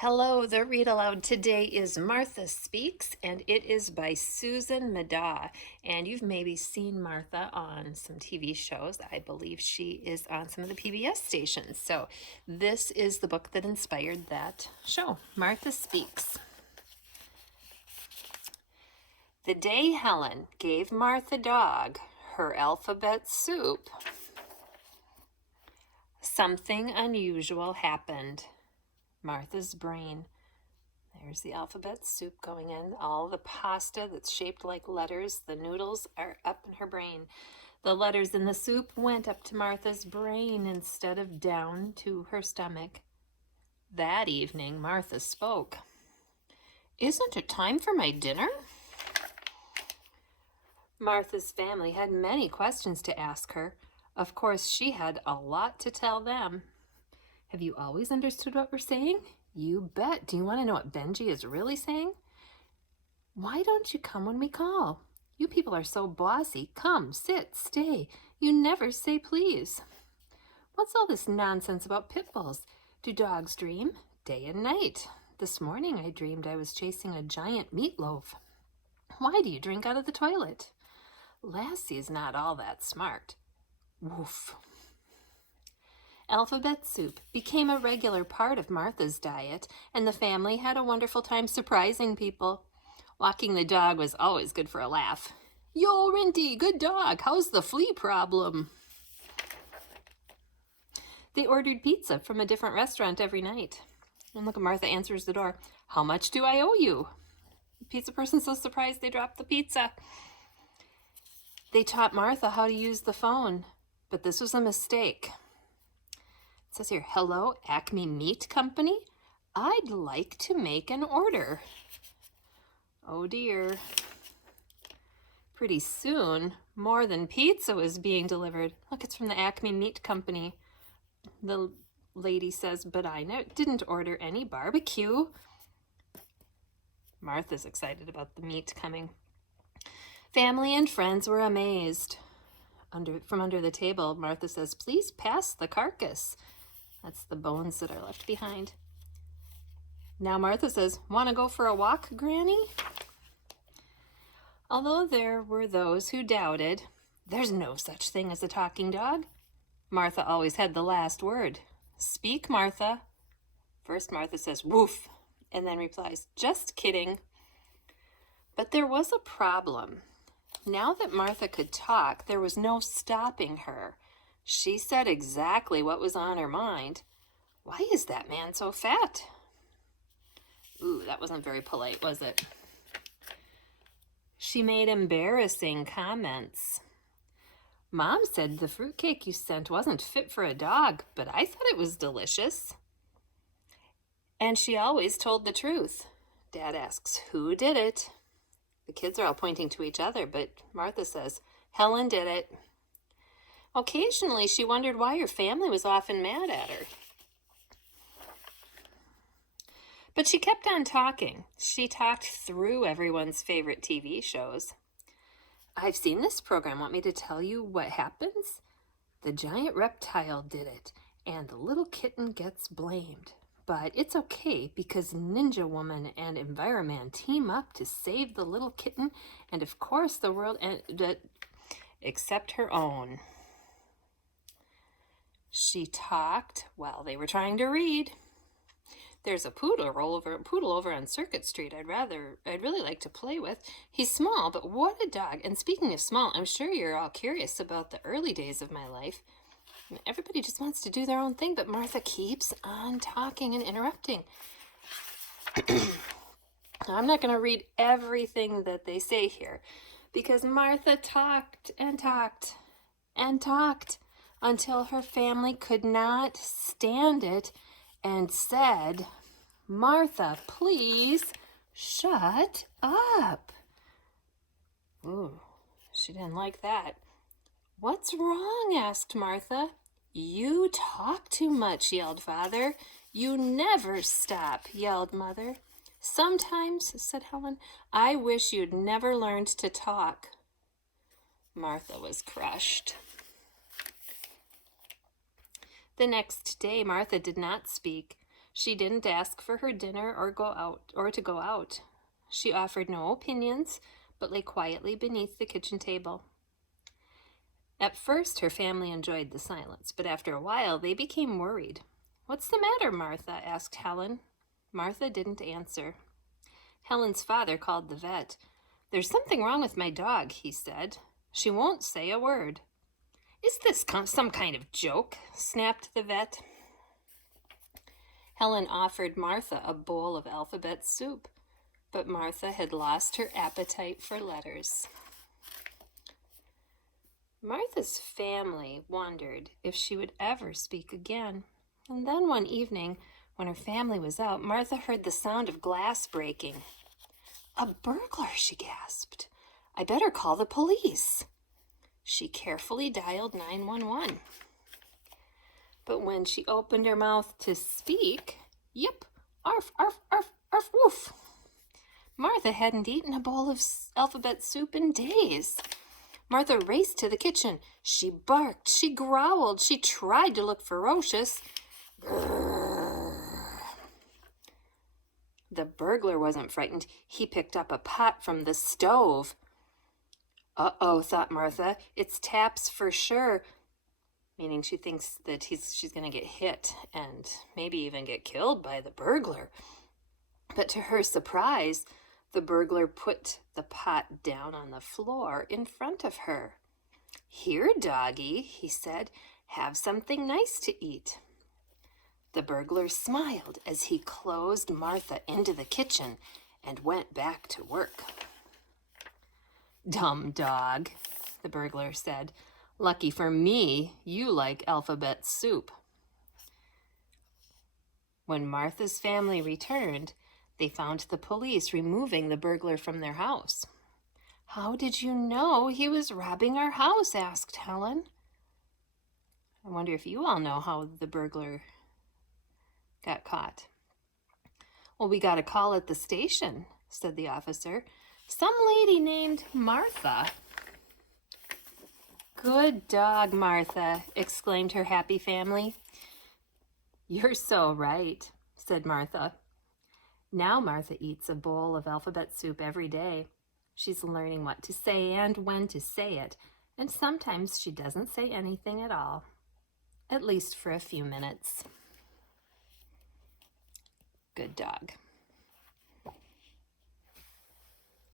Hello, the read aloud today is Martha Speaks, and it is by Susan Meddaugh. And you've maybe seen Martha on some TV shows. I believe she is on some of the PBS stations. So this is the book that inspired that show, Martha Speaks. The day Helen gave Martha Dog her alphabet soup, something unusual happened. Martha's brain. There's the alphabet soup going in. All the pasta that's shaped like letters, the noodles are up in her brain. The letters in the soup went up to Martha's brain instead of down to her stomach. That evening, Martha spoke. "Isn't it time for my dinner?" Martha's family had many questions to ask her. Of course, she had a lot to tell them. "Have you always understood what we're saying?" "You bet. Do you want to know what Benji is really saying?" "Why don't you come when we call? You people are so bossy. Come, sit, stay. You never say please." "What's all this nonsense about pit bulls? Do dogs dream?" "Day and night. This morning I dreamed I was chasing a giant meatloaf." "Why do you drink out of the toilet?" "Lassie's not all that smart." Woof. Alphabet soup became a regular part of Martha's diet, and the family had a wonderful time surprising people. Walking the dog was always good for a laugh. "Yo, Rinty, good dog. How's the flea problem?" They ordered pizza from a different restaurant every night. And look, Martha answers the door. "How much do I owe you?" The pizza person's so surprised they dropped the pizza. They taught Martha how to use the phone, but this was a mistake. It says here, "Hello, Acme Meat Company. I'd like to make an order." Oh dear. Pretty soon, more than pizza was being delivered. Look, it's from the Acme Meat Company. The lady says, "But I didn't order any barbecue." Martha's excited about the meat coming. Family and friends were amazed. From under the table, Martha says, "Please pass the carcass." That's the bones that are left behind. Now Martha says, "Want to go for a walk, Granny?" Although there were those who doubted, there's no such thing as a talking dog. Martha always had the last word. "Speak, Martha." First Martha says, "Woof," and then replies, "Just kidding." But there was a problem. Now that Martha could talk, there was no stopping her. She said exactly what was on her mind. "Why is that man so fat?" Ooh, that wasn't very polite, was it? She made embarrassing comments. "Mom said the fruitcake you sent wasn't fit for a dog, but I thought it was delicious." And she always told the truth. Dad asks, "Who did it?" The kids are all pointing to each other, but Martha says, "Helen did it." Occasionally, she wondered why her family was often mad at her. But she kept on talking. She talked through everyone's favorite TV shows. "I've seen this program. Want me to tell you what happens? The giant reptile did it, and the little kitten gets blamed. But it's okay because Ninja Woman and Environman team up to save the little kitten and, of course, the world except her own." She talked while they were trying to read. "There's a poodle over on Circuit Street I'd really like to play with. He's small, but what a dog. And speaking of small, I'm sure you're all curious about the early days of my life." Everybody just wants to do their own thing, but Martha keeps on talking and interrupting. I'm not going to read everything that they say here, because Martha talked and talked and talked until her family could not stand it and said, "Martha, please shut up." Ooh, she didn't like that. "What's wrong?" asked Martha. "You talk too much," yelled Father. "You never stop," yelled Mother. "Sometimes," said Helen, "I wish you'd never learned to talk." Martha was crushed. The next day, Martha did not speak. She didn't ask for her dinner or to go out. She offered no opinions, but lay quietly beneath the kitchen table. At first, her family enjoyed the silence, but after a while, they became worried. "What's the matter, Martha?" asked Helen. Martha didn't answer. Helen's father called the vet. "There's something wrong with my dog," he said. "She won't say a word." "Is this some kind of joke?" snapped the vet. Helen offered Martha a bowl of alphabet soup, but Martha had lost her appetite for letters. Martha's family wondered if she would ever speak again. And then one evening, when her family was out, Martha heard the sound of glass breaking. "A burglar," she gasped. "I better call the police." She carefully dialed 911. But when she opened her mouth to speak, yip, arf, arf, arf, arf, woof. Martha hadn't eaten a bowl of alphabet soup in days. Martha raced to the kitchen. She barked, she growled, she tried to look ferocious. Grrr. The burglar wasn't frightened. He picked up a pot from the stove. "Uh-oh," thought Martha, "it's Taps for sure," meaning she thinks that she's going to get hit and maybe even get killed by the burglar. But to her surprise, the burglar put the pot down on the floor in front of her. "Here, doggy," he said, "have something nice to eat." The burglar smiled as he closed Martha into the kitchen and went back to work. "Dumb dog," the burglar said. "Lucky for me, you like alphabet soup." When Martha's family returned, they found the police removing the burglar from their house. "How did you know he was robbing our house?" asked Helen. I wonder if you all know how the burglar got caught. "Well, we got a call at the station," said the officer. "Some lady named Martha." "Good dog, Martha," exclaimed her happy family. "You're so right," said Martha. Now Martha eats a bowl of alphabet soup every day. She's learning what to say and when to say it, and sometimes she doesn't say anything at all, at least for a few minutes. Good dog.